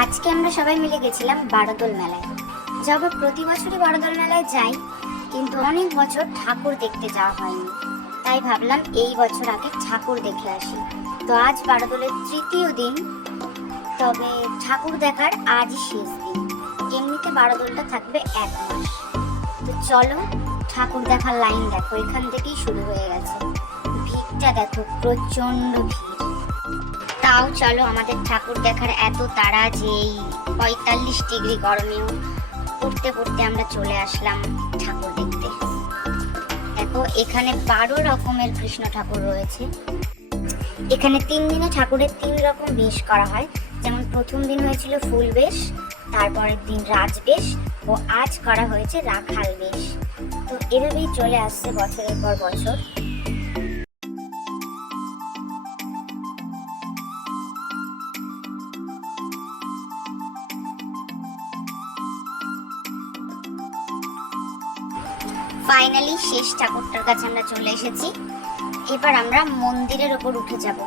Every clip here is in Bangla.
আজকে আমরা সবাই মিলে গেছিলাম বারোদোল মেলায়। যাবো প্রতি বছরই বারোদোল মেলায় যাই, কিন্তু অনেক বছর ঠাকুর দেখতে যাওয়া হয়নি। তাই ভাবলাম এই বছর আগে ঠাকুর দেখে আসি। তো আজ বারোদোলের তৃতীয় দিন, তবে ঠাকুর দেখার আজই শেষ দিন। এমনিতে বারোদোলটা থাকবে 1 মাস। তো চলো, ঠাকুর দেখার লাইন দেখো, এখান থেকেই শুরু হয়ে গেছে। ভিড়টা দেখো, প্রচন্ড ভিড়। তাও চলো, আমাদের ঠাকুর দেখার এত তাড়া যে এই 45 ডিগ্রি গরমেও পড়তে পড়তে আমরা চলে আসলাম ঠাকুর দেখতে। দেখো, এখানে 12 রকমের কৃষ্ণ ঠাকুর রয়েছে। এখানে 3 দিনে ঠাকুরের 3 রকম বেশ করা হয়। যেমন প্রথম দিন হয়েছিল ফুল বেশ, তারপরের দিন রাজ বেশ, ও আজ করা হয়েছে রাখাল বেশ। তো এভাবেই চলে আসছে বছরের পর বছর। ফাইনালি শেষ ঠাকুরটার কাছে আমরা চলে এসেছি। এবার আমরা মন্দিরের ওপর উঠে যাব।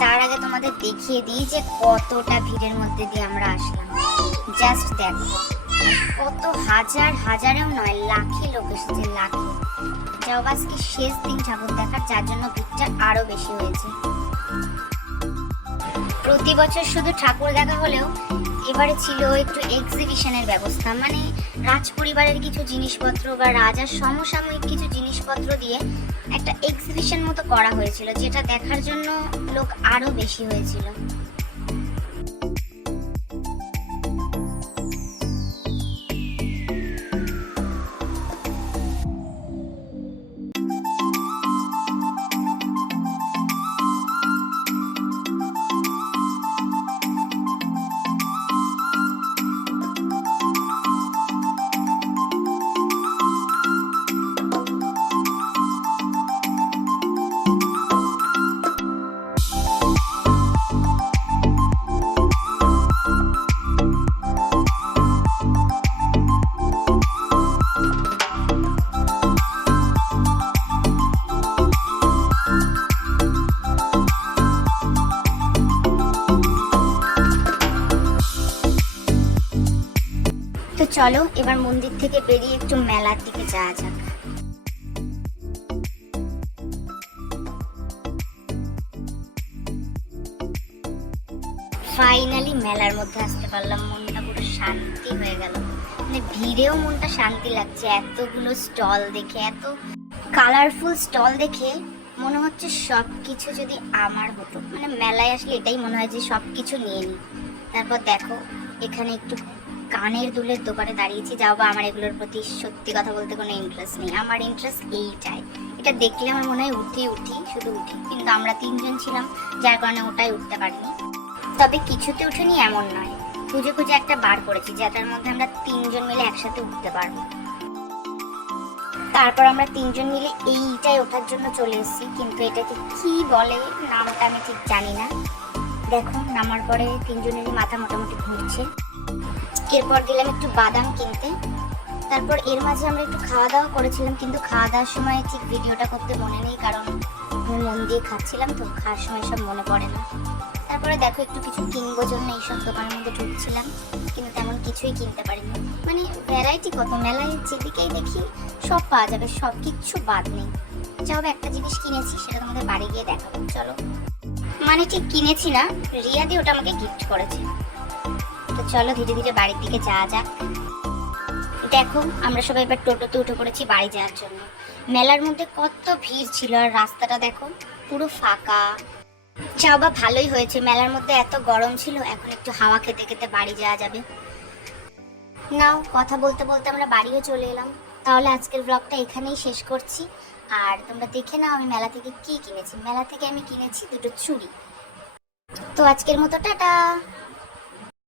তার আগে তোমাদের দেখিয়ে দিই যে কতটা ভিড়ের মধ্যে দিয়ে আমরা আসলাম। জাস্ট দেখো, কত হাজার হাজারেও নয়, লাখে লোক এসেছে, লাখে। যাও, আজকে শেষ দিন ঠাকুর দেখার, যার জন্য ভিড়টা আরো বেশি হয়েছে। প্রতি বছর শুধু ঠাকুর দেখা হলেও এবারে ছিল একটু এক্সিবিশনের ব্যবস্থা। মানে রাজ পরিবারের কিছু জিনিসপত্র বা রাজার সমসাময়িক কিছু জিনিসপত্র দিয়ে একটা এক্সিবিশন মতো করা হয়েছিল, যেটা দেখার জন্য লোক আরো বেশি হয়েছিল। তো চলো, এবার মন্দির থেকে বেরিয়ে একটু মেলার দিকে যাওয়া যাক। ফাইনালি মেলার মধ্যে আসতে পারলাম, মনটা পুরো শান্তি হয়ে গেল। মানে ভিড়েও মনটা শান্তি লাগছে, এতগুলো স্টল দেখে, এত কালারফুল স্টল দেখে মনে হচ্ছে সবকিছু যদি আমার হতো। মানে মেলায় আসলে এটাই মনে হয় যে সবকিছু নিয়ে নিই। তারপর দেখো, এখানে একটু কানের দুলের দোকানে দাঁড়িয়েছি। যাও বা, আমার এগুলোর প্রতি সত্যি কথা বলতে কোনো ইন্টারেস্ট নেই। আমার ইন্টারেস্ট এইটাই, এটা দেখলে আমার মনে হয় উঠি শুধু উঠি। কিন্তু আমরা 3 জন ছিলাম, যার কারণে ওটাই উঠতে পারিনি। তবে কিছুতে উঠিনি এমন নয়, খুঁজে খুঁজে একটা বার করেছি যেটার মধ্যে আমরা 3 জন মিলে একসাথে উঠতে পারবো। তারপর আমরা 3 জন মিলে এইটাই ওঠার জন্য চলে এসেছি, কিন্তু এটাকে কি বলে নামটা আমি ঠিক জানি না। দেখো, নামার পরে 3 জনেরই মাথা মোটামুটি ঘুরছে। এরপর গেলাম একটু বাদাম কিনতে। তারপর এর মাঝে আমরা একটু খাওয়া দাওয়া করেছিলাম, কিন্তু খাওয়া দাওয়ার সময় ঠিক ভিডিওটা করতে মনে নেই, কারণ আমি মন দিয়ে খাচ্ছিলাম, তো খাওয়ার সময় সব মনে পড়ে না। তারপরে দেখো, একটু কিছু কিনবো জন্য এইসব দোকানের মধ্যে ঢুকছিলাম, কিন্তু তেমন কিছুই কিনতে পারিনি। মানে ভ্যারাইটি কত, মেলায় যেদিকেই দেখি সব পাওয়া যাবে, সব কিচ্ছু বাদ নেই। যাও, একটা জিনিস কিনেছি, সেটা তোমাদের বাড়ি গিয়ে দেখাবো, চলো। মানে ঠিক কিনেছি না, রিয়াদি ওটা আমাকে গিফট করেছে। তো চলো, ধীরে ধীরে বাড়ির দিকে যাওয়া যাক। দেখো, আমরা সবাই এবার টোটোতে উঠে পড়েছি বাড়ি যাওয়ার জন্য। মেলার মধ্যে কত ভিড় ছিল, আর রাস্তাটা দেখো পুরো ফাঁকা। যাও বা, ভালোই হয়েছে, মেলার মধ্যে এত গরম ছিল, এখন একটু হাওয়া খেতে খেতে বাড়ি যাওয়া যাবে। নাও, কথা বলতে বলতে আমরা বাড়িও চলে এলাম। তাহলে আজকের ব্লগটা এখানেই শেষ করছি। আর তোমরা দেখে নাও আমি মেলা থেকে কি কিনেছি। মেলা থেকে আমি কিনেছি 2টো চুড়ি। তো আজকের মতো টাটা।